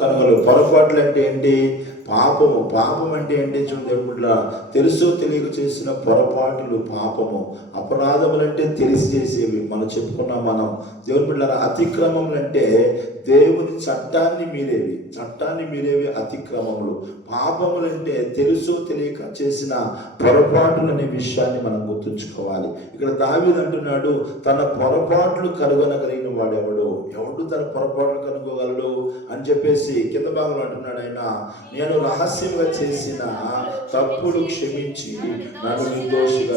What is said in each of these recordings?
కనుమలు. పొరపాట్లు అంటే ఏంటి? పాపము. పాపం అంటే ఏంటి? చూడండి, తెలుసో తెలియక చేసిన పొరపాట్లు పాపము. అపరాధములు అంటే తెలిసి చేసేవి మనం చెప్పుకున్నాం. దేవుని బిడ్డలారా, అతిక్రమములు అంటే దేవుని చట్టాన్ని మీరేవి అతిక్రమములు. పాపములు అంటే తెలుసో తెలియక చేసిన పొరపాట్లు అనే విషయాన్ని మనం గుర్తుంచుకోవాలి. ఇక్కడ దావీదు అంటున్నాడు, తన పొరపాట్లు కనుగొనగలిగిన వాడెవడు? ఎవడు తన పొరపాట్లు కనుగోగలడు అని చెప్పేసి కింద భాగంలో అంటున్నాడు ఆయన, నేను రహస్యంగా చేసిన తప్పులు క్షమించి నన్ను నిర్దోషిగా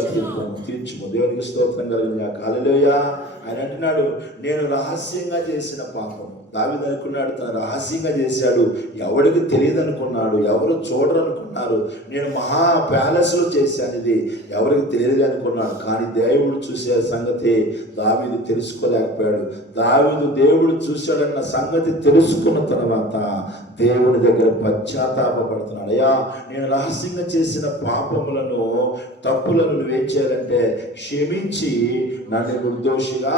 తీర్చుము. దేవునికి స్తోత్రం కలుగును. హల్లెలూయా. ఆయన అంటున్నాడు, నేను రహస్యంగా చేసిన పాపం. దావీదు అనుకున్నాడు, తను రహస్యంగా చేశాడు, ఎవరికి తెలియదు అనుకున్నాడు, ఎవరు చూడరు అనుకున్నారు. నేను మహా ప్యాలెస్లో చేశాను, ఇది ఎవరికి తెలియదు అనుకున్నాడు. కానీ దేవుడు చూసే సంగతి దావీదు తెలుసుకోలేకపోయాడు. దేవుడు చూశాడన్న సంగతి తెలుసుకున్న తర్వాత దేవుని దగ్గర పశ్చాత్తాపడుతున్నాడు. అయ్యా, నేను రహస్యంగా చేసిన పాపములను, తప్పులను నువ్వేం చేయాలంటే క్షమించి నన్ను నిర్దోషిగా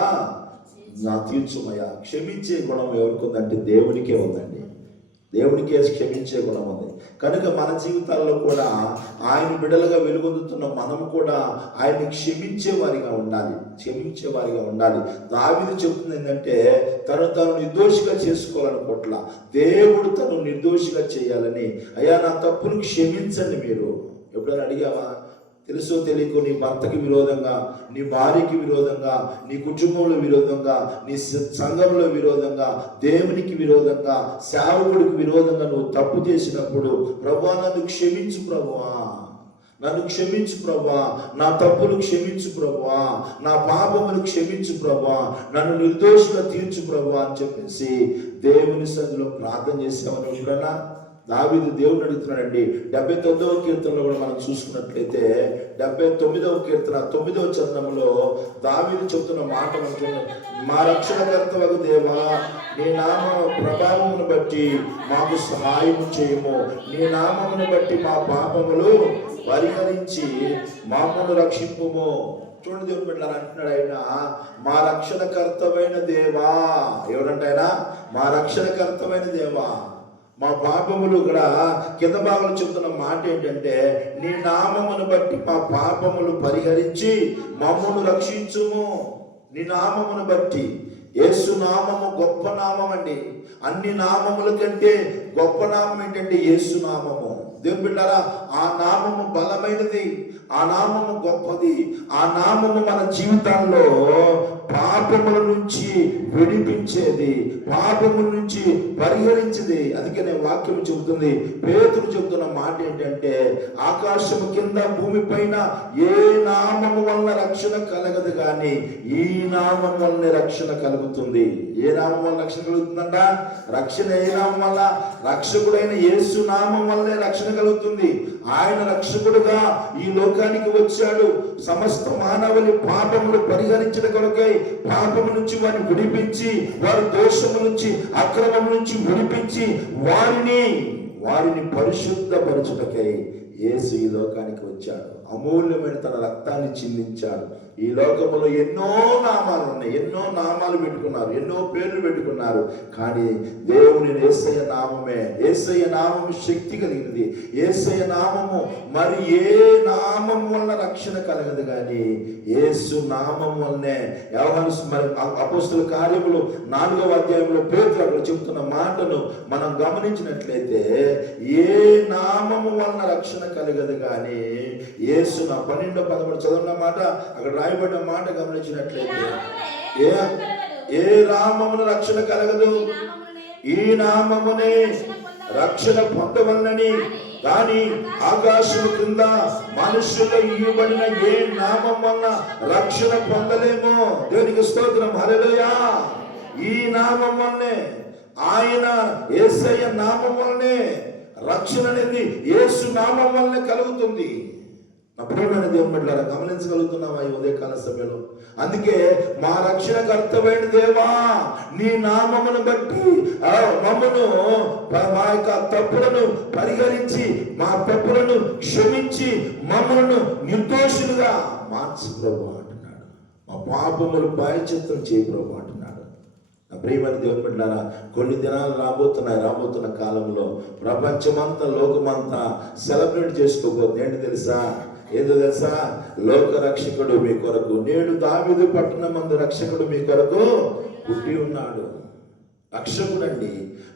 నా తీర్చుమయ్యా. క్షమించే గుణం ఎవరికి ఉందంటే దేవునికే ఉందండి. దేవునికే క్షమించే గుణం ఉంది. కనుక మన జీవితాల్లో కూడా ఆయన బిడ్డలుగా వెలుగొందుతున్న మనం కూడా ఆయన్ని క్షమించే వారిగా ఉండాలి. దావీదు చెప్తుంది ఏంటంటే, తను నిర్దోషిగా చేసుకోవాలనుకోవట్లా, దేవుడు తను నిర్దోషిగా చేయాలని. అయ్యా, నా తప్పును క్షమించండి. మీరు ఎప్పుడైనా అడిగావా? తెలుసో తెలియకో నీ భర్తకి విరోధంగా, నీ భార్యకి విరోధంగా, నీ కుటుంబంలో విరోధంగా, నీ సంఘంలో విరోధంగా, దేవునికి విరోధంగా, సేవకుడికి విరోధంగా నువ్వు తప్పు చేసినప్పుడు, ప్రభువా నన్ను క్షమించు ప్రభువా, నన్ను క్షమించు ప్రభువా, నా తప్పులు క్షమించు ప్రభువా, నా పాపములు క్షమించు ప్రభువా, నన్ను నిర్దోషిగా తీర్చు ప్రభువా అని చెప్పేసి దేవుని సన్నిధిలో ప్రార్థన చేసామని ఎప్పుడన్నా దావీదు దేవుని అడుగుతున్నాడండి. 79వ కీర్తనలో కూడా మనం చూసుకున్నట్లయితే 79వ కీర్తన 9వ చరణంలో దావీదు చెబుతున్న మాట అనుకున్నాం, మా రక్షణకర్తవగు దేవా, నీ నామ ప్రభావమును బట్టి మాకు సహాయం చేయము, నీ నామమును బట్టి మా పాపములు పరిహరించి మమ్మల్ని రక్షింపుము. చూడండి, దేవుని బిడ్డలారా, అంటున్నాడు ఆయన, మా రక్షణకర్తమైన దేవా. ఎవరంటే ఆయన మా రక్షణకర్తమైన దేవా. మా పాపములు కూడా కింద భాగంలో చెప్తున్న మాట ఏంటంటే, నీ నామమును బట్టి మా పాపములు పరిహరించి మమ్మల్ని రక్షించుము. నీ నామమును బట్టి. యేసు నామము గొప్ప నామం అండి. అన్ని నామముల కంటే గొప్ప నామం ఏంటంటే యేసు నామము. దేవుని బిడ్డలారా, ఆ నామము బలమైనది, ఆ నామము గొప్పది. ఆ నామము మన జీవితాల్లో పాపముల నుంచి విడిపించేది, పాపముల నుంచి పరిహరించేది. అందుకనే వాక్యం చెబుతుంది, పేతురు చెబుతున్న మాట ఏంటంటే, ఆకాశము కింద భూమి పైన ఏ నామము వలన రక్షణ కలగదు కానీ ఈ నామం వల్లనే రక్షణ కలుగుతుంది. ఏ నామం వల్ల రక్షణ కలుగుతుందంట? రక్షణ ఏ నామం వల్ల? రక్షకుడైన యేసు నామం వల్లనే రక్షణ కలుగుతుంది. ఆయన రక్షకుడుగా ఈ లోకానికి వచ్చాడు, సమస్త మానవుని పాపములు పరిహరించడం కొరకై. పాపము నుంచి వారిని విడిపించి, వారి దోషము నుంచి, అక్రమం నుంచి విడిపించి వారిని పరిశుద్ధపరచుటకై యేసు ఈ లోకానికి వచ్చాడు. అమూల్యమైన తన రక్తాన్ని చిందించాడు. ఈ లోకంలో ఎన్నో నామాలు ఉన్నాయి, ఎన్నో నామాలు పెట్టుకున్నారు, ఎన్నో పేర్లు పెట్టుకున్నారు. కానీ దేవుని యేసయ్య నామమే, యేసయ్య నామము శక్తి కలిగినది. యేసయ్య నామము మరి ఏ నామం వల్ల రక్షణ కలగదు కానీ యేసు నామం వల్లనే. యోహాను మరి అపోస్తల కార్యములు 4వ అధ్యాయంలో పేతురు అక్కడ చెబుతున్న మాటను మనం గమనించినట్లయితే, ఏ నామము వలన రక్షణ కలగదు కానీ యేసు. 12-13 చదువున్న మాట, అక్కడ రాయబడిన మాట గమనించినట్లయితే, ఏ నామమున రక్షణ కలగదు, ఈ నామమునే రక్షణ పొందవలనని కానీ ఆకాశము కింద మనుషులు ఇవ్వబడిన ఏ నామం వలన రక్షణ పొందలేమో. దేవునికి స్తోత్రం. హల్లెలూయా. ఈ నామం వల్లనే, ఆయన యేసయ్య నామం వల్లనే రక్షణ అనేది యేసు నామం వల్లనే కలుగుతుంది. నా ప్రియమైన దేవుని బిడ్డలారా, గమనించగలుగుతున్నావా ఈ ఉదయకాల సమయంలో? అందుకే మా రక్షణకర్తమైన దేవా, నీ నామమును బట్టి మమ్మను, మా యొక్క తప్పులను పరిహరించి, మా తప్పులను క్షమించి మమ్మలను నిర్దోషులుగా మార్చు ప్రభు అంటున్నాడు. మా పాపములు ప్రాయశ్చిత్తం చేయి ప్రభు అంటున్నాడు. నా ప్రియమైన దేవుని బిడ్డలారా, కొన్ని దినాలు రాబోతున్న కాలంలో ప్రపంచమంతా లోకమంతా సెలబ్రేట్ చేసుకోబోతుంది. ఏంటి తెలుసా? ఏదో తెలుసా? లోక రక్షకుడు మీ కొరకు, నేడు దావీదు పట్టణమందు రక్షకుడు మీ కొరకు పుట్టి ఉన్నాడు. రక్షకుడండి,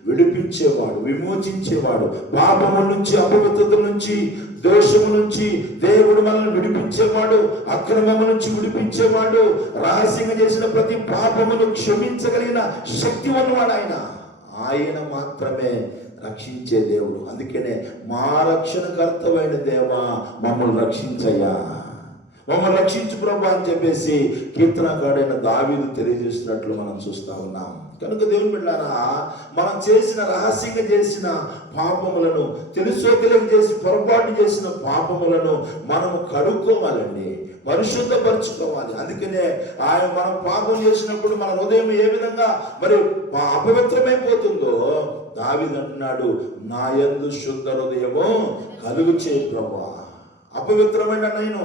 విడిపించేవాడు, విమోచించేవాడు, పాపము నుంచి, అపవిత్రత నుంచి, దోషము నుంచి దేవుడు మనల్ని విడిపించేవాడు, అక్రమము నుంచి విడిపించేవాడు, రహస్యంగా చేసిన ప్రతి పాపమును క్షమించగలిగిన శక్తి ఉన్నవాడు ఆయన మాత్రమే రక్షించే దేవుడు. అందుకనే మా రక్షణకర్తమైన దేవా మమ్మల్ని రక్షించయ్యా, మమ్మల్ని రక్షించు ప్రభు అని చెప్పేసి కీర్తనకారుడైన దావీదు తెలియజేస్తున్నట్లు మనం చూస్తా ఉన్నాం. కనుక దేవుని బిడ్డలారా, మనం చేసిన రహస్యంగా చేసిన పాపములను, తెలుసో తెలియక చేసి పొరపాటు చేసిన పాపములను మనము కడుక్కోవాలండి, పరిశుద్ధపరచుకోవాలి. అందుకనే ఆయన మనం పాపం చేసినప్పుడు మన హృదయం ఏ విధంగా మరి అపవిత్రమైపోతుందో దావీదు అంటున్నాడు, నా యందు శుద్ధ హృదయము కలుగు చేయి ప్రభువా. అపవిత్రమైన నేను,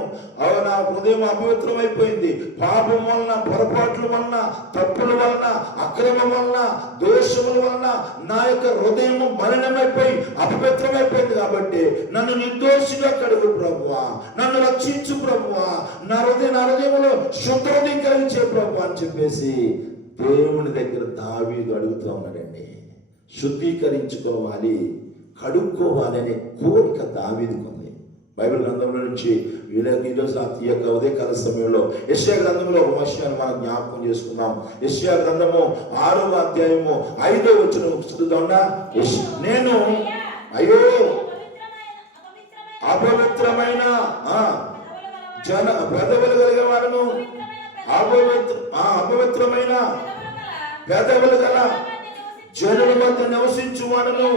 నా హృదయం అపవిత్రమైపోయింది, పాపం వలన, పొరపాట్ల వలన, తప్పుల వలన, అక్రమం వలన, దోషముల వలన నా యొక్క హృదయం మలినమైపోయి అపవిత్రమైపోయింది. కాబట్టి నన్ను నిర్దోషిగా కడుగు ప్రభువా, నన్ను రక్షించు ప్రభువా, నా హృదయంలో శుద్ధ హృదయం కలిగించే ప్రభువా అని చెప్పేసి దేవుని దగ్గర దావీదు అడుగుతూ ఉన్నాడండి. శుద్ధీకరించుకోవాలి, కడుక్కోవాలి అనే కోరిక దావీదుకు ఉంది. బైబిల్ గ్రంథంలో నుంచి ఈరోజు ఈ యొక్క ఉదయకాల సమయంలో యెషయా గ్రంథంలో ఒక విషయాన్ని మనం జ్ఞాపకం చేసుకున్నాం. యెషయా గ్రంథము 6వ అధ్యాయము 5వ వచనం చదువుతాండా. నేను అయ్యో అపవిత్రమైన పెదవులు కలిగిన వాడును, అపవిత్రమైన పెదవులు గల జనుల మధ్య నివసించువాడును,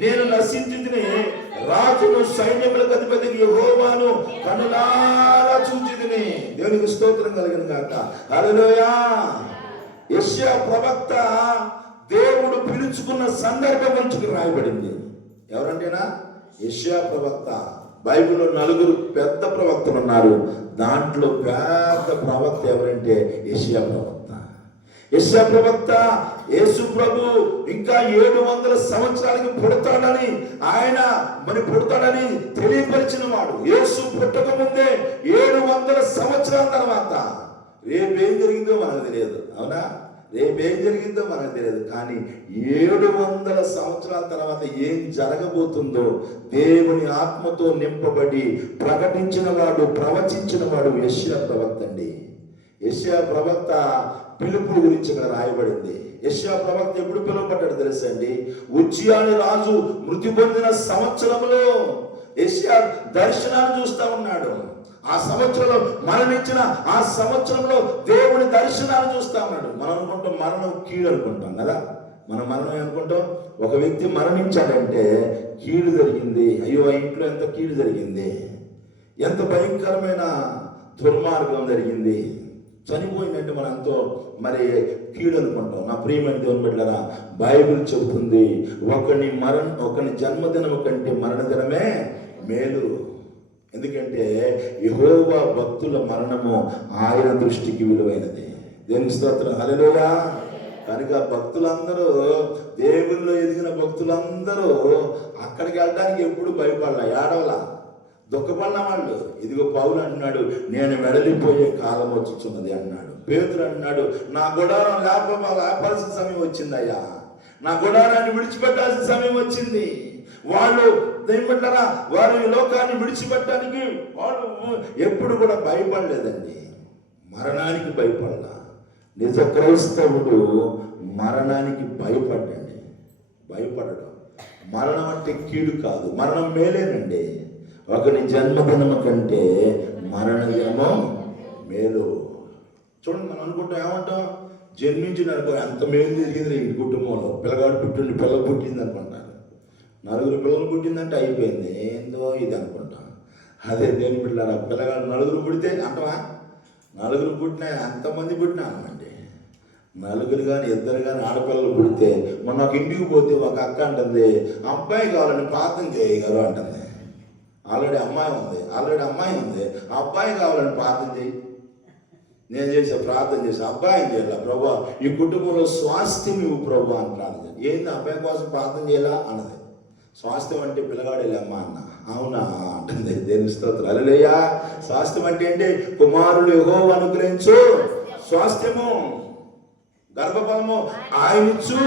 నేను నశించితిని, రాజును సైన్యములకు అధిపతి యెహోవాను కనులారా చూచితిని. దేవునికి స్తోత్రం కలిగిన గాక. హల్లెలూయా. యెషయా ప్రవక్త దేవుడు పిలుచుకున్న సందర్భం నుంచి రాయబడింది. ఎవరంటేనా? యెషయా ప్రవక్త. బైబిల్లో 4 పెద్ద ప్రవక్తలు ఉన్నారు. దాంట్లో పెద్ద ప్రవక్త ఎవరంటే యెషయా ప్రవక్త. యెషయా ప్రవక్త యేసు ప్రభు ఇంకా 700 సంవత్సరాలకి పుడతాడని ఆయన పుడతాడని తెలియపరిచిన వాడు. యేసు పుట్టక ముందే 700 సంవత్సరాల తర్వాత రేపేం జరిగిందో మనకు తెలియదు. అవునా? రేపేం జరిగిందో మనకు తెలియదు. కానీ 700 సంవత్సరాల తర్వాత ఏం జరగబోతుందో దేవుని ఆత్మతో నింపబడి ప్రకటించిన వాడు, ప్రవచించిన వాడు యెషయా ప్రవక్త అండి. యెషయా ప్రవక్త పిలుపు గురించి ఇక్కడ రాయబడింది. యెషయా ప్రవక్త ఎప్పుడు పిలువబడ్డాడు తెలుసా అండి? ఉజ్జియాని రాజు మృతి పొందిన సంవత్సరంలో యెషయా దర్శనాన్ని చూస్తా ఉన్నాడు. ఆ సంవత్సరంలో మరణించిన ఆ సంవత్సరంలో దేవుని దర్శనాన్ని చూస్తా ఉన్నాడు. మనం అనుకుంటాం మరణం కీడు అనుకుంటాం కదా. మనం మరణం అనుకుంటాం, ఒక వ్యక్తి మరణించాడంటే కీడు జరిగింది, అయ్యో ఆ ఇంట్లో ఎంత కీడు జరిగింది, ఎంత భయంకరమైన దుర్మార్గం జరిగింది, చనిపోయిందంటే మనం ఎంతో కీడు అనుకుంటాం. నా ప్రియమైన దేవుని బిడ్డలారా, బైబిల్ చెబుతుంది ఒకని జన్మదినము కంటే మరణదినమే మేలు. ఎందుకంటే యెహోవా భక్తుల మరణము ఆయన దృష్టికి విలువైనది. దేవుని స్తోత్రం. హల్లెలూయా. కనుక భక్తులందరూ, దేవుల్లో ఎదిగిన భక్తులందరూ అక్కడికి వెళ్ళడానికి ఎప్పుడు భయపడలా, ఏడవలా, దుఃఖపడిన వాళ్ళు. ఇదిగో పౌలు అంటున్నాడు, నేను వెడలిపోయే కాలం వచ్చుచున్నది అన్నాడు. పేతురు అంటున్నాడు, నా గుడారం లేపాల్సిన సమయం వచ్చిందయ్యా, నా గుడారాన్ని విడిచిపెట్టాల్సిన సమయం వచ్చింది. వాళ్ళు ఏమంటారా, వారు ఈ లోకాన్ని విడిచిపెట్టడానికి వాళ్ళు ఎప్పుడు కూడా భయపడలేదండి, మరణానికి భయపడలా. నిజ క్రైస్తవుడు మరణానికి భయపడడం. మరణం అంటే కీడు కాదు, మరణం మేలేనండి. ఒకని జన్మదినము కంటే మరణదినము మేలు. చూడండి, మనం అనుకుంటాం, ఏమంటాం, జన్మించిన ఎంత మేలు జరిగింది ఈ కుటుంబంలో, పిల్లగాడు పిల్ల పుట్టింది అనుకుంటారు. 4 పిల్లలు పుట్టిందంటే అయిపోయింది, ఏందో ఇది అనుకుంటాం. అదే దేవుని పిల్లల పిల్లగాడు 4 పుడితే అంటవా, 4 పుట్టినా ఎంతమంది పుట్టినా అనమండి. 4 కానీ 2 కానీ ఆడపిల్లలు పుడితే, మొన్న ఒక ఇంటికి పోతే ఒక అక్క అంటుంది, అబ్బాయి కావాలని ప్రార్థన చేయగారు అంటుంది. ఆల్రెడీ అమ్మాయి ఉంది, ఆ అబ్బాయి కావాలని ప్రార్థన చేయి. నేను చేసే ప్రార్థన చేసే అబ్బాయిని చేయాల ప్రభా, ఈ కుటుంబంలో స్వాస్థ్యం ఇవ్వు ప్రభు అని ప్రార్థన చేయాలి. ఏంది అబ్బాయి కోసం ప్రార్థన చేయాలా అన్నది. స్వాస్థ్యం అంటే పిల్లగాడేలేమ్మా అన్న. అవునా అంటుంది. దేవుని స్తోత్రం. హల్లెలూయా. స్వాస్థ్యం అంటే ఏంటి? కుమారులు యెహోవా అనుగ్రహించు స్వాస్థ్యము, గర్భఫలము ఆయనిచ్చు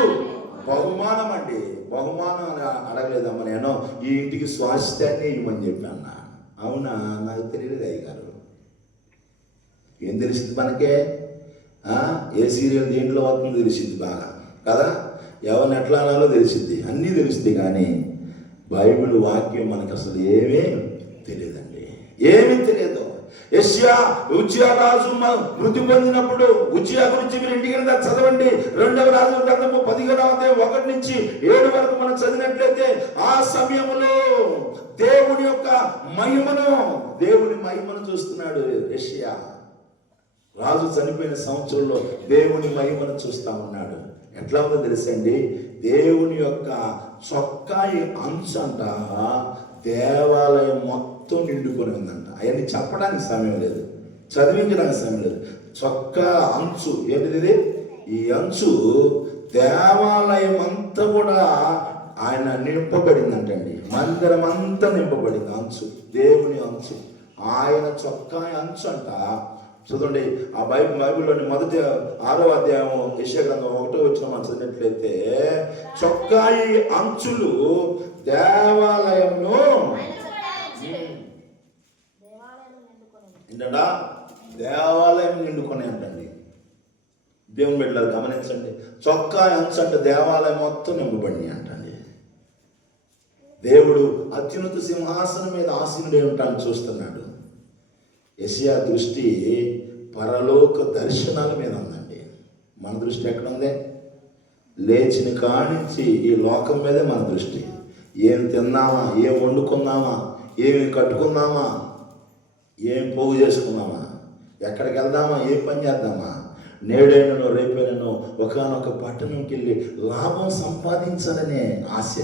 బహుమానం అండి. బహుమానం అని అడగలేదమ్మా నేను, ఈ ఇంటికి స్వాస్థ్యాన్ని ఇవ్వమని చెప్పాను. అవునా, నాకు తెలియలేదు అయ్యగారు. ఏం తెలిసింది మనకే? ఏ సీరియల్ దేంట్లో అవుతుందో తెలిసింది బాగా కదా, ఎవరిని ఎట్లా అనాలో తెలిసింది, అన్నీ తెలుస్తుంది. కానీ బైబిల్ వాక్యం మనకు అసలు ఏమీ తెలియదండి, ఏమీ తెలియదు. ఉజ్జియా రాజు మృతి పొందినప్పుడు ఉజ్జియా గురించి మీరు ఇంటికి చదవండి. 2వ రాజుల గ్రంథము 17వ అధ్యాయం 1 నుంచి 7 వరకు మనం చదివినట్లయితే ఆ సమయంలో దేవుని మహిమను చూస్తున్నాడు యెషయా. రాజు చనిపోయిన సంవత్సరంలో దేవుని మహిమను చూస్తా ఉన్నాడు. ఎట్లా ఉందో తెలుసండి, దేవుని యొక్క చొక్కాయి అంచు అంట దేవాలయం మొత్తం నిండుకొని ఉందంట. అవన్నీ చెప్పడానికి సమయం లేదు, చదివించడానికి సమయం లేదు. చొక్కా అంచు ఏంటిది? ఈ అంచు దేవాలయం అంతా కూడా ఆయన నింపబడిందంటండి. మందిరం అంతా నింపబడింది అంచు, దేవుని అంచు, ఆయన చొక్కాయి అంచు అంట. చూడండి ఆ బైబిల్లోని మొదటి 6వ అధ్యాయం యెషయా గ్రంథం 1వ వచనం మనం చదివినట్లయితే చొక్కాయి అంచులు దేవాలయంను ఏంటంట, దేవాలయం నిండుకొని అంటండి. దేవుని బిడ్డలారా గమనించండి, చొక్కాయి అంచు అంటే దేవాలయం మొత్తం నింపబడి అంటండి. దేవుడు అత్యున్నత సింహాసనం మీద ఆసీనుడై ఉంటాను చూస్తున్నాడు. యెషయా దృష్టి పరలోక దర్శనాల మీద ఉందండి. మన దృష్టి ఎక్కడ ఉంది? లేచిన కానించి ఈ లోకం మీదే మన దృష్టి. ఏం తిన్నామా, ఏం వండుకున్నామా, ఏమి కట్టుకున్నామా, ఏం పోగు చేసుకున్నామా, ఎక్కడికి వెళ్దామా, ఏ పని చేద్దామా, నేడైనను రేపైనను ఒకనొక పట్టణంకి వెళ్ళి లాభం సంపాదించాలనే ఆశ,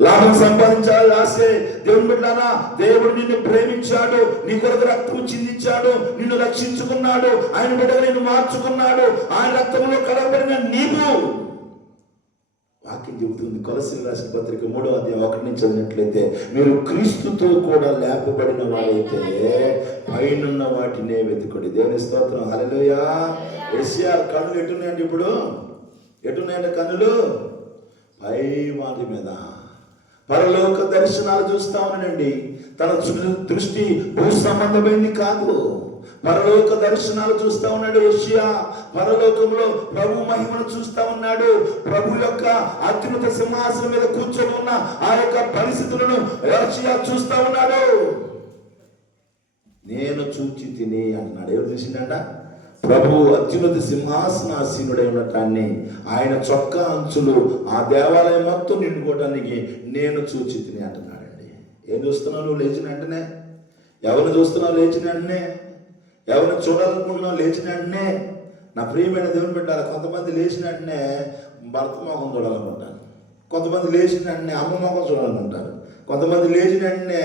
లాభం సంపాదించాలని ఆశే. దేవుని బిడ్డలారా, దేవుడు నిన్ను ప్రేమించాడు, నీ కొరకు రక్తం చిందించాడు, నిన్ను రక్షించుకున్నాడు, ఆయన బిడ్డగా నిన్ను మార్చుకున్నాడు. ఆయన రక్తంలో కడగబడిన నీవు, వాక్యం చెబుతుంది కొలస్సీయులకు రాసిన పత్రిక 3వ అధ్యాయం 1 నుంచి చదివినట్లయితే మీరు క్రీస్తుతో కూడా లేపబడిన వారైతే పైనున్న వాటినే వెతుకుడి. దేవుని స్తోత్రం. హల్లెలూయా. యెషయా కన్నులు ఎటున్నాయండి? ఇప్పుడు ఎటున్నాయంటే కన్నులు పై వాటి మీద పరలోక దర్శనాలు చూస్తా ఉన్నాడండి. తన దృష్టి భూ సంబంధమైంది కాదు, పరలోక దర్శనాలు చూస్తా ఉన్నాడు యెషయా. పరలోకంలో ప్రభు మహిమను చూస్తా ఉన్నాడు. ప్రభు యొక్క అత్యున్నత సింహాసనం మీద కూర్చొని ఉన్న ఆ యొక్క పరిస్థితులను యెషయా చూస్తా ఉన్నాడు. నేను చూచి తిని అంటున్నాడు. ఎవరు చూసిండ? ప్రభు అత్యున్నత సింహాసనాసీనుడై ఉండటాన్ని, ఆయన చొక్కా అంచులు ఆ దేవాలయం మొత్తం నిండుకోవటానికి నేను చూచి తిని అంటున్నాడండి. ఏం చూస్తున్నావు నువ్వు లేచిన వెంటనే? ఎవరు చూస్తున్నావు లేచిన వెంటనే? ఎవరిని చూడాలనుకుంటున్నావు లేచిన వెంటనే? నా ప్రియమైన దేవుని పెట్టాలి. కొంతమంది లేచిన వెంటనే భర్త మొఖం చూడాలనుకుంటారు, కొంతమంది లేచిన వెంటనే అమ్మ మొఖం చూడాలనుకుంటారు, కొంతమంది లేచిన వెంటనే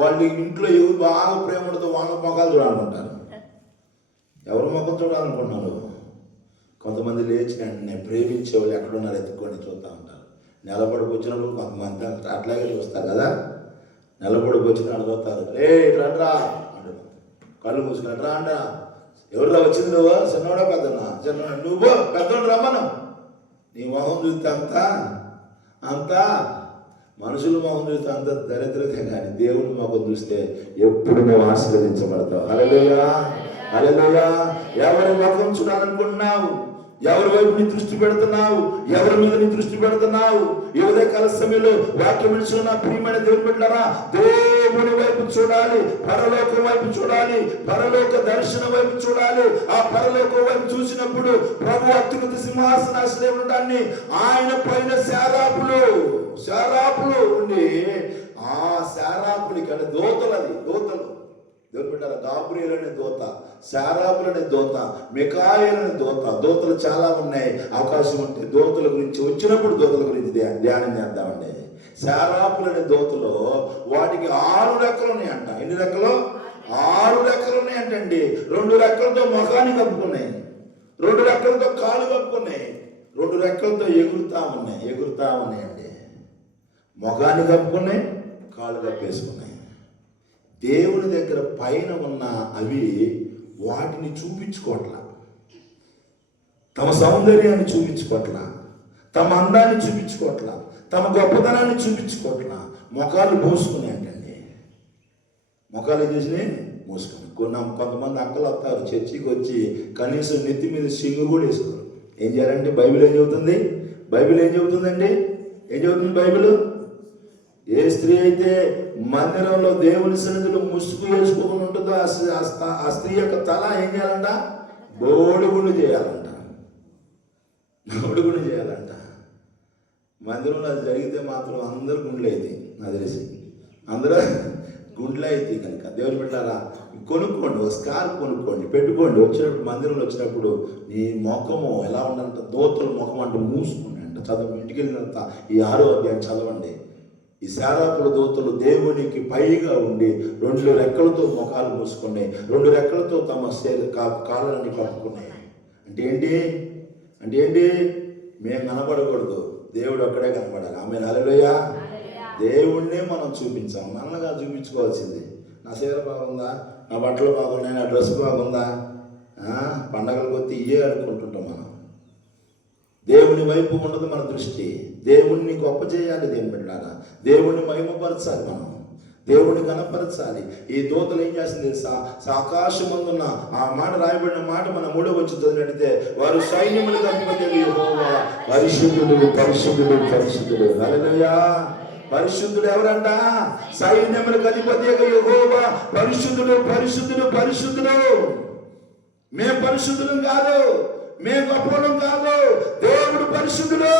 వాళ్ళు ఇంట్లో ఎవరు బాగా ప్రేమ ఉండదో వాళ్ళ మొఖాలు చూడాలనుకుంటారు. ఎవరి ముఖం చూడాలనుకున్నారు? కొంతమంది లేచిన వెంటనే ప్రేమించే వాళ్ళు ఎక్కడున్నారు ఎత్తుకొని చూస్తూ ఉంటారు. నిలబడికి వచ్చినప్పుడు కొంతమంది అట్లాగే చూస్తారు కదా, నిలబడికి వచ్చిన చూస్తారు. రే ఇట్లా అంటారు, కళ్ళు మూసుకుని రా అంట. ఎవరిలా వచ్చింది? నువ్వు చిన్నవాడా పెద్దనా? చిన్న నువ్వు పెద్దోడు రమ్మను. నీ మొహం చూస్తే అంతా మనుషుల మొహం చూస్తే అంత దరిద్రతే, కానీ దేవుని మొహం చూస్తే ఎప్పుడు నువ్వు ఆశీర్వదించబడతావు. హల్లెలూయా. హల్లెలూయా. ఎవరి ముఖం చూడాలనుకుంటున్నావు? ఎవరి వైపు నీ దృష్టి పెడుతున్నావు? ఎవరి మీద నీ దృష్టి పెడుతున్నావు? ఈ ఉదయకాల సమయంలో వాక్యం వింటున్న ప్రియమైన దేవుని బిడ్డలారా, దేవుని వైపు చూడాలి, పరలోకం వైపు చూడాలి, పరలోక దర్శనం వైపు చూడాలి. ఆ పరలోకం వైపు చూసినప్పుడు ప్రభు అత్యున్నత సింహాసనాసీనుడై ఉండడాన్ని, ఆయన పైన శారాపులు ఉండి, ఆ శారాపులకి అంటే దూతలు దేవుని బిడ్డలారా, గాబ్రియేలు అనే దూత, శారాపులు అనే దూత, మికాయేలు అనే దూతలు చాలా ఉన్నాయి. అవకాశం ఉంటే దూతల గురించి వచ్చినప్పుడు దూతల గురించి ధ్యానం చేద్దామండి. శారాపులు అనే దూతలో వాటికి 6 రెక్కలు ఉన్నాయంట. ఎన్ని రెక్కలు? 6 రెక్కలు ఉన్నాయంటండి. 2 రెక్కలతో ముఖాన్ని కప్పుకున్నాయి, 2 రెక్కలతో కాళ్ళు కప్పుకున్నాయి, 2 రెక్కలతో ఎగురుతా ఉన్నాయండి. ముఖాన్ని కప్పుకున్నాయి, కాళ్ళు కప్పేసుకున్నాయి. దేవుని దగ్గర పైన ఉన్న అవి వాటిని చూపించుకోవట్లా, తమ సౌందర్యాన్ని చూపించుకోవట్లా, తమ అందాన్ని చూపించుకోవట్లా, తమ గొప్పతనాన్ని చూపించుకోవట్లా. ముఖాలు మూసుకున్నాయంటండి. ముఖాలు ఏం చేసినాయి? మూసుకున్నాయి. కొంతమంది అక్కలు వస్తారు చర్చికి వచ్చి కనీసం నెత్తి మీద సింగు కూడా వేసుకోరు. ఏం చేయాలంటే బైబిల్ ఏం చెబుతుంది? ఏం చెబుతుందండి? ఏం చెబుతుంది బైబిల్? ఏ స్త్రీ అయితే మందిరంలో దేవుని సన్నిధిలో ముసుగు వేసుకోకుండా ఉంటుందో ఆ స్త్రీ యొక్క తల ఏం చేయాలంట? బోడుగుండు చేయాలంట. మందిరంలో అది జరిగితే మాత్రం అందరు గుండ్లు అవుతాయి. నాకు తెలిసి అందరూ గుండ్లు అవుతాయి. కనుక దేవుని బిడ్డలారా, కొనుక్కోండి, ఒక స్కార్ఫ్ కొనుక్కోండి, పెట్టుకోండి. వచ్చినప్పుడు మందిరంలో వచ్చినప్పుడు నీ ముఖము ఎలా ఉండాలంట? దోతల ముఖం అంటే మూసుకుని అంట. చదవండి, ఇంటికి వెళ్ళినంత ఈ 6వ అధ్యాయం చదవండి. ఈ శారాపుల దూతలు దేవునికి పైగా ఉండి 2 రెక్కలతో ముఖాలు మూసుకున్నాయి, 2 రెక్కలతో తమ కాళ్ళని కప్పుకున్నాయి. అంటే ఏంటి? మేము కనబడకూడదు, దేవుడు అక్కడే కనబడాలి. ఆమె హల్లెలూయా. దేవుణ్ణే మనం చూపించాం, మనగా చూపించుకోవాల్సింది. నా చీర బాగుందా, నా బట్టలు బాగున్నాయి, నా డ్రెస్ బాగుందా, పండగలకు వచ్చి ఇవే అనుకుంటుంటాం మనం. దేవుని వైపు ఉండదు మన దృష్టి. దేవుణ్ణి గొప్ప చేయాలి, దేవుని బిడ్డలారా. దేవుణ్ణి మహిమపరచాలి, మనం దేవుణ్ణి కనపరచాలి. ఈ దూతలు ఏం చేస్తుంది తెలుసా? ఆకాశమందున్న ఆ మాట, రాయబడిన మాట మన 3వ వచనం చదివినట్లయితే, వారు సైన్యములకు అధిపతి యెహోవా పరిశుద్ధుడు. హల్లెలూయా. పరిశుద్ధుడు ఎవరంట? సైన్యములకు అధిపతి యెహోవా పరిశుద్ధుడు. మేము పరిశుద్ధులం కాదు, మేము గొప్పలం కాదు, దేవుడు పరిశుద్ధుడు.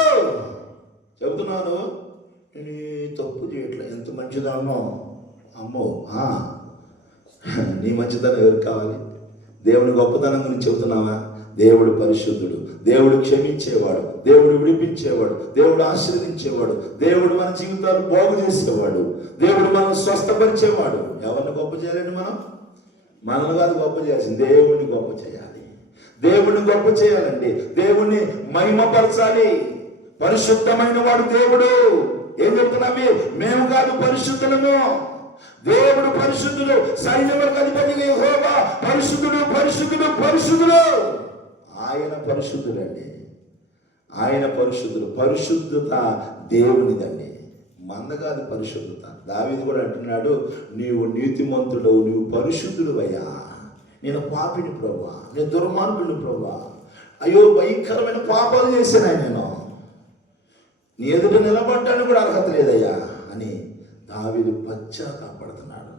చెబుతున్నాను, తప్పు చేయట్లే. ఎంత మంచిదమ్మో నీ మంచిదనం ఎవరికి కావాలి? దేవుని గొప్పతనం గురించి చెబుతున్నావా? దేవుడు పరిశుద్ధుడు, దేవుడు క్షమించేవాడు, దేవుడు విడిపించేవాడు, దేవుడు ఆశీర్వదించేవాడు, దేవుడు మన జీవితాలు బాగు చేసేవాడు, దేవుడు మనం స్వస్థపరిచేవాడు. ఎవరిని గొప్ప చేయాలండి? మనల్ని కాదు గొప్ప చేయాల్సింది, దేవుడిని గొప్ప చేయాలి. దేవుడిని గొప్ప చేయాలండి, దేవుణ్ణి మహిమపరచాలి. పరిశుద్ధమైన వాడు దేవుడు. ఏం చెప్తున్నావి? మేము కాదు పరిశుద్ధులము, దేవుడు పరిశుద్ధుడు. సైన్యములకు అధిపతి యెహోవా పరిశుద్ధుడు. ఆయన పరిశుద్ధుడండి, ఆయన పరిశుద్ధుడు. పరిశుద్ధత దేవునిదండి, మంద కాదు పరిశుద్ధత. దావీదు కూడా అంటున్నాడు, నీవు నీతిమంతుడవు, నీవు పరిశుద్ధుడు అయ్యా. నేను పాపిని ప్రభువా, నేను దుర్మార్గుని ప్రభువా, అయ్యో భయంకరమైన పాపాలు చేశాను నేను, నీ ఎదుట నిలబడ్డానికి కూడా అర్హత లేదయ్యా అని దావీదు పశ్చాత్తాపడుతున్నాడు.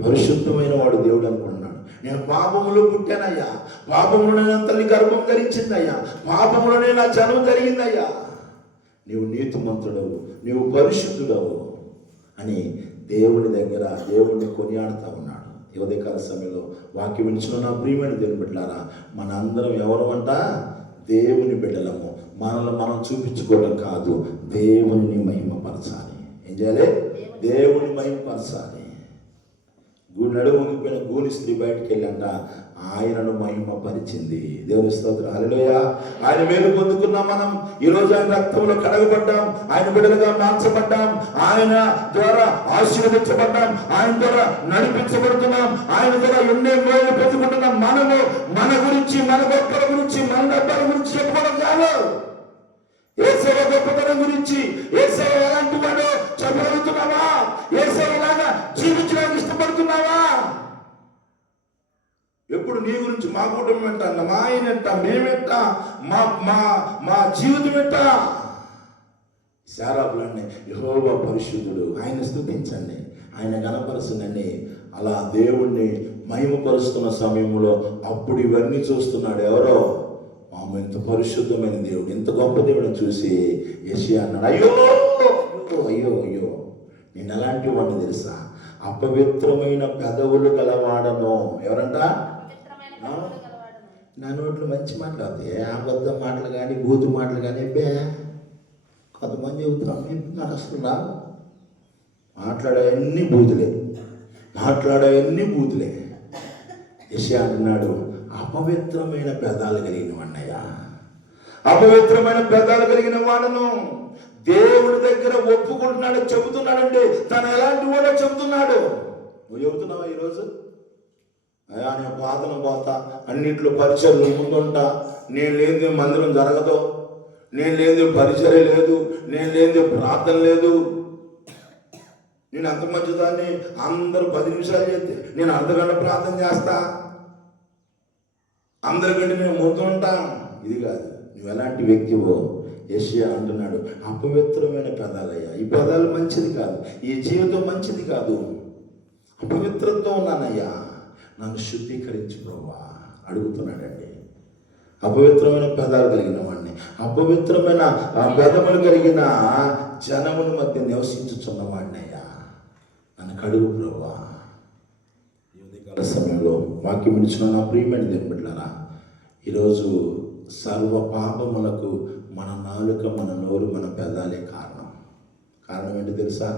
పరిశుద్ధమైన వాడు దేవుడు అనుకుంటున్నాడు. నేను పాపములో పుట్టానయ్యా, పాపములో నా తల్లి గర్భం ధరించిందయ్యా, పాపములోనే నా జన్మ జరిగిందయ్యా, నీవు నీతిమంతుడవు, నీవు పరిశుద్ధుడవు అని దేవుని దగ్గర దేవుణ్ణి కొనియాడుతూ ఉన్నాడు. ఈ ఉదయకాల సమయంలో వాక్యం వినిచిన నా ప్రియమైన దేవుని బిడ్డలారా, మన అందరం ఎవరు అంట? దేవుని బిడ్డలము. మనల్ని మనం చూపించుకోవడం కాదు, దేవుని మహిమపరచాలి. ఏం చేయాలి? దేవుని మహిమపరచాలి. నడుము వంగిపోయిన గూని స్త్రీ బయటికి వెళ్ళంట, ఆయనను మహిమపరిచింది. దేవుని స్తోత్రం, హల్లెలూయా. ఆయన మేలు పొందుకున్నాం మనం. ఈరోజు ఆయన రక్తంలో కడగబడ్డాం, ఆయన బిడ్డలుగా మార్చబడ్డాం, ఆయన ద్వారా ఆశీర్వదించబడ్డాం, ఆయన ద్వారా నడిపించబడుతున్నాం, ఆయన ద్వారా ఎన్నో మేలు పొందుకుంటున్నాం. మనము మన గురించి, మన గొప్పల గురించి, మన డబ్బాల గురించి చెప్పుకోవడం కాదు, యేసయ్య గొప్పతనం గురించి, యేసయ్య ఎలాంటి వాడో చెప్పగలుగుతున్నావా? యేసయ్య ఇలాగా జీవించడానికి ఇష్టపడుతున్నావా? ఎప్పుడు నీ గురించి, మా కుటుంబం ఎట్టా, మా ఆయన ఎట్టా, మేమెట్టా, మా జీవితం ఎట్టా? శారాపులన్నీ యెహోవా పరిశుద్ధుడు, ఆయన స్తుతించండి, ఆయన గణపరచండి. అలా దేవుణ్ణి మహిమపరుస్తున్న సమయంలో అప్పుడు ఇవన్నీ చూస్తున్నాడు. ఎవరో ఎంత పరిశుద్ధమైన దేవుడు, ఎంత గొప్ప దేవుడిని చూసి యెషయా అన్నాడు, అయ్యో నేను ఎలాంటి వాడిని తెలుసా? అపవిత్రమైన పెదవులు గలవాడను. ఎవరంట? నా నోట్లు మంచి మాటలు అవుతాయి, అబద్ధం మాటలు కానీ బూతు మాటలు కానీ కొంతమంది చెబుతాం, నాకు అసలు రావు. మాట్లాడే అన్ని బూతులే, మాట్లాడేవన్నీ బూతులే. యెషయా అంటున్నాడు, అపవిత్రమైన పెదాలు కలిగిన వాడినయ్యా, అపవిత్రమైన పెదాలు కలిగిన వాడును. దేవుడి దగ్గర ఒప్పుకుంటున్నాడు, చెబుతున్నాడంటే తను ఎలాంటి వాడో చెబుతున్నాడు. నువ్వు చెబుతున్నావా ఈరోజు? అయ్యా నేను పాతను పోతా, అన్నింటిలో పరిచర్లు ముందుంటా, నేను లేనిది మందిరం జరగదు, నేను లేనిది పరిచర్య లేదు, నేను లేనిది ప్రార్థన లేదు, నేను అంత మంచిదాన్ని, అందరూ 10 నిమిషాలు చేస్తే నేను అర్ధగంట ప్రార్థన చేస్తా, అందరికంటే నేను ముందు ఉంటా. ఇది కాదు. నువ్వు ఎలాంటి వ్యక్తివో యెషయా అంటున్నాడు, అపవిత్రమైన పెదాలయ్యా, ఈ పెదాలు మంచిది కాదు, ఈ జీవితం మంచిది కాదు, అపవిత్రంతో ఉన్నానయ్యా, నన్ను శుద్ధీకరించి ప్రభువా అడుగుతున్నాడండి. అపవిత్రమైన పెదాలు కలిగిన వాడిని, అపవిత్రమైన పెదములు కలిగిన జనముల మధ్య నివసించుచున్న వాడినయ్యా, నన్ను కడుగు ప్రభువా. ఈ ఉదయకాల సమయంలో వాక్యం ఇచ్చిన నా ప్రియమైన దేవుని బిడ్డలారా, ఈరోజు సర్వ పాపములకు మన నాలుక, మన నోరు, మన పెదాలే కారణం. కారణం ఏంటి తెలుసా?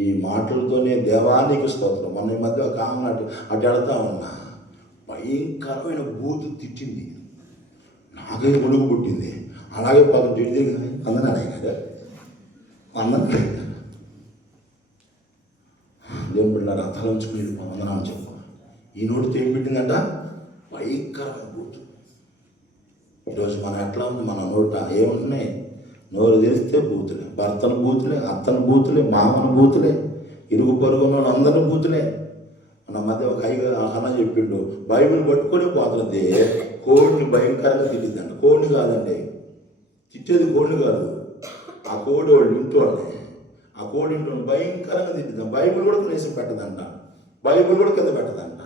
ఈ మాటలతోనే దేవానికి స్తోత్రం. మన ఈ మధ్య ఒక ఆమె అటు వెళతా ఉన్నా, భయంకరమైన బూతు తిట్టింది, నాకే ముడుగు పుట్టింది. అలాగే పదం తిడితే అందనానే కదా, అందరికీ దేవుని బిడ్డలారా తలంచుకుని వందనాలు చెప్పు. ఈ నోటితో ఏం పెట్టిందంట? భయంకరమైన బూతు. ఈరోజు మనం ఎట్లా ఉంది? మన నోట ఏముంటున్నాయి? నోరు తెరిస్తే బూతులే, భర్తను బూతులే, అత్తను బూతులే, మామను బూతులే, ఇరుగు పొరుగున అందరిని బూతులే. మన మధ్య ఒక అన్న చెప్పిండు, బైబిల్ పట్టుకొని పోతుంది, కోడిని భయంకరంగా తిట్టిద్దంట. కోడిని కాదండి తిట్టేది, కోడిని కాదు, ఆ కోడి వాళ్ళు ఇంట్లోనే, ఆ కోడి ఇంట్లో భయంకరంగా తిట్టిద్దాం. బైబిల్ కూడా కనీసం పెట్టదంట, బైబిల్ కూడా కింద పెట్టదంట.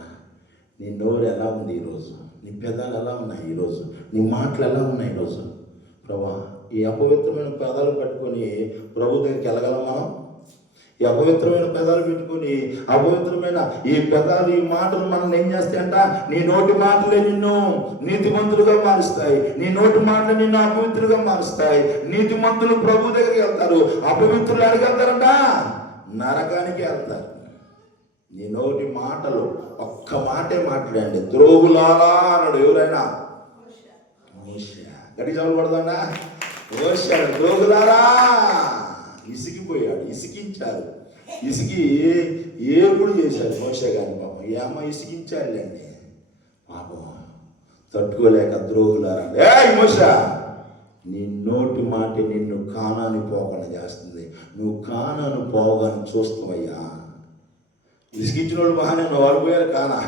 నీ నోరు ఎలా ఉంది ఈరోజు? నీ పెదాలు ఎలా ఉన్నాయి ఈరోజు? నీ మాటలు ఎలా ఉన్నాయి ఈరోజు? ప్రభా, ఈ అపవిత్రమైన పెదాలు పట్టుకొని ప్రభు దగ్గరికి వెళ్ళగలం మనం? ఈ అపవిత్రమైన పెదాలు పెట్టుకొని, అపవిత్రమైన ఈ పెదాలు, ఈ మాటలు మనల్ని ఏం చేస్తాయంట? నీ నోటి మాటలే నిన్ను నీతిమంతులుగా మారుస్తాయి, నీ నోటి మాటలు నిన్ను అపవిత్రులుగా మారుస్తాయి. నీతిమంతులు ప్రభు దగ్గరికి వెళ్తారు, అపవిత్రులు ఎక్కడికి వెళ్తారంట? నరకానికి వెళ్తారు. నీ నోటి మాటలు ఒక్క మాటే మాట్లాడండి. ద్రోహులారా అన్నాడు ఎవరైనా? గట్టి చదువు పడదా? మోషాడు, ద్రోహులారా. ఇసిగిపోయాడు, ఇసికించారు, ఇసికి ఏపుడు చేశారు మోషే గారిని. పాపం ఏమో ఇసికించారులేండి, పాపం తట్టుకోలేక ద్రోహులారా. ఏ మోషా, నీ నోటి మాట నిన్ను కానాని పోకుండా చేస్తుంది, నువ్వు కానాను పోగాని చూస్తావయ్యా. ఇసికించిన వాళ్ళు బాగానే వాడు పోయారు, కానా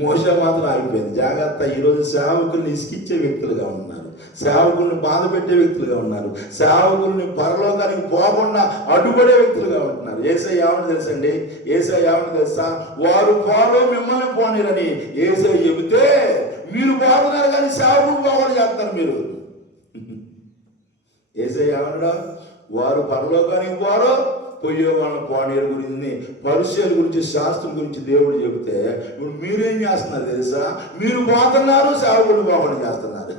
మోషే మాత్రం ఆగిపోయింది. జాగ్రత్త. ఈరోజు సేవకుల్ని ఇసికించే వ్యక్తులుగా ఉన్నారు, సేవకుల్ని బాధ పెట్టే వ్యక్తులుగా ఉన్నారు, సేవకుల్ని పరలోకానికి పోకుండా అడ్డుపడే వ్యక్తులుగా ఉంటున్నారు. యేసయ్య ఏమని తెలుసండి? యేసయ్య ఏమని తెలుసా? వారు పోలో మిమ్మల్ని పోనీరని యేసయ్య చెబితే మీరు పోతున్నారు కానీ సేవకులు పోకుండా చేస్తారు మీరు. యేసయ్య ఏమన్నాడు? వారు పరలోకానికి పోరో పోయే వాళ్ళ పోనీరు గురించి, పరిచయాల గురించి, శాస్త్రం గురించి దేవుడు చెబితే ఇప్పుడు మీరేం చేస్తున్నారు తెలుసా? మీరు పోతున్నారు, సేవకులు పోకుండా చేస్తున్నారు.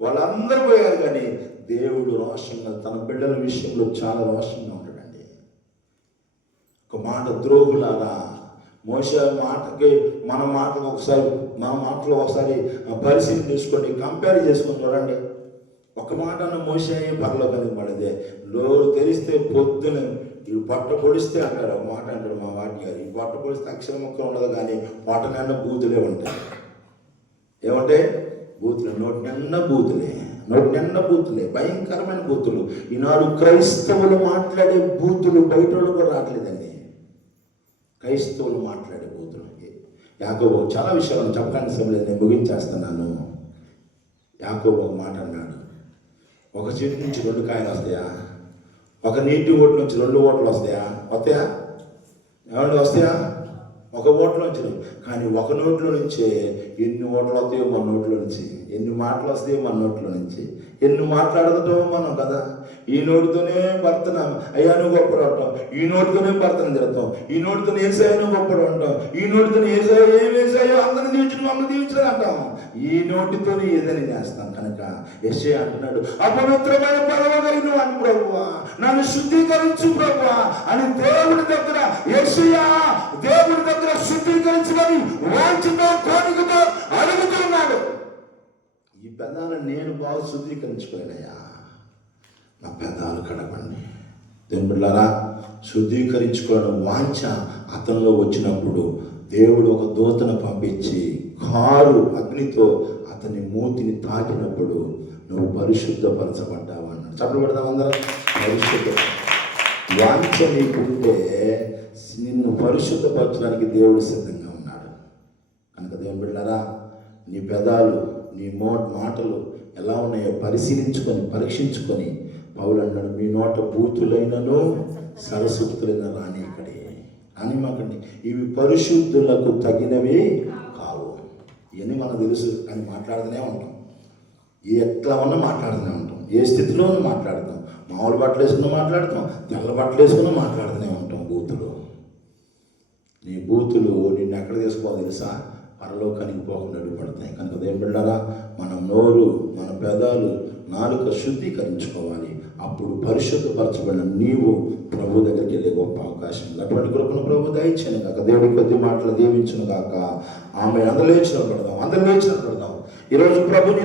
వాళ్ళందరూ పోయారు కానీ దేవుడు రోషంగా తన బిడ్డల విషయంలో చాలా రోషంగా ఉంటాడండి. ఒక మాట, ద్రోహులారా. మోషే మాటకి మన మాటలు ఒకసారి పరిశీలన చేసుకోండి, కంపేర్ చేసుకొని చూడండి. ఒక మాట అన్న మోషే పరలోకానికి పడదే. నోరు తెరిస్తే పొద్దున ఈ పొట్ట పొడిస్తే అంటాడు, ఒక మాట అంటాడు మా వాటి గారు, ఈ పొట్ట పొడిస్తే అక్షరం మొక్క ఉండదు కానీ పొట్ట నిండా బూతులే ఉంటాయి. ఏమంటే బూతులే, నోటి నిండా బూతులే, నోటి నిండా బూతులే, భయంకరమైన బూతులు. ఈనాడు క్రైస్తవులు మాట్లాడే బూతులు బయట కూడా రావట్లేదండి. క్రైస్తవులు మాట్లాడే బూతులు. యాకోబు చాలా విషయాలను చెప్పడానికి సమయం నేను ముగించేస్తున్నాను. యాకోబు ఒక మాట అన్నాడు, ఒక చెట్టు నుంచి 2 కాయలు వస్తాయా? ఒక నీటి ఓటు నుంచి 2 ఓట్లు వస్తాయా? వస్తాయా? ఏమంటే వస్తాయా? ఒక ఓట్లో నుంచి. కానీ ఒక నోట్లో నుంచే ఎన్ని ఓట్లు వస్తాయో మన నోట్లో నుంచి, ఎన్ని మాటలు వస్తాయో మన నోట్లో నుంచి, ఎన్ని మాట్లాడుతామో మనం కదా. ఈ నోటితోనే భర్తను అయ్యా నువ్వు గొప్పడు అంటాం, ఈ నోటితోనే భర్తను తిడతాం, ఈ నోటితోనే ఏసాయో నువ్వు గొప్పడు అంటాం, ఈ నోటితోనే ఏసాయో ఏం వేసాయో అందరిని దీవించడం మమ్మల్ని దీవించడం అంటాం. ఈ నోటితోనే ఏదని చేస్తాను కనుక యెషయా అంటున్నాడు, అపవిత్రమైన పదవి కలిగిన వాడిని ప్రభువా, నన్ను శుద్ధీకరించు ప్రభువా అని దేవుడి దగ్గర యెషయా దేవుడి దగ్గర శుద్ధీకరించమని వాంఛతో కోరికతో అడుగుతున్నాడు. ఈ పెదాలను నేను బాగా శుద్ధీకరించుకోలేనయ్యా, నా పెదాలు కడగండి. దేవుని బిడ్డలారా, శుద్ధీకరించుకోవడం వాంఛ అతనిలో వచ్చినప్పుడు దేవుడు ఒక దూతను పంపించి కారు అగ్నితో అతని మూతిని తాకినప్పుడు నువ్వు పరిశుద్ధపరచబడ్డావు అన్నాడు. చెప్పలు పెడదాం అందరం. పరిశుద్ధ వాంఛ నీకుంటే నిన్ను పరిశుద్ధపరచడానికి దేవుడు సిద్ధంగా ఉన్నాడు కనుక దేవుని బిడ్డలారా, నీ పెదాలు నీ మాటలు ఎలా ఉన్నాయో పరిశీలించుకొని పరీక్షించుకొని పౌలు అన్నాడు, మీ నోట బూతులైనను సరస్వతులైన రాని ఇక్కడే అని మాకండి, ఇవి పరిశుద్ధులకు తగినవి కావు. ఇవన్నీ మనకు తెలుసు, కానీ మాట్లాడుతూనే ఉంటాం. ఎట్లా ఉన్నా మాట్లాడుతూనే ఉంటాం, ఏ స్థితిలో ఉన్నా మాట్లాడతాం. మామూలు బట్టలు వేసుకున్నా మాట్లాడతాం, తెల్ల బట్టలు వేసుకున్నా మాట్లాడుతూనే ఉంటాం. బూతులు, నీ బూతులు నిన్ను ఎక్కడ తీసుకోవాలి తెలుసా? పరలోకానికి పోకుండా అడ్డుపడతాయి. కనుక దేవుని బిడ్డలారా, మన నోరు, మన పెదాలు, నాలుక శుద్ధీకరించుకోవాలి. అప్పుడు పరిశుద్ధపరచబడిన నీవు ప్రభు దగ్గరికి వెళ్ళే గొప్ప అవకాశం ఉంది. అటువంటి కృపను ప్రభు దయచేయను కాక, దేవుడి కొద్ది మాటలు దీవించును కాక. ఆమె అందరూ లేచినప్పుడు పెడదాం, ఈరోజు ప్రభు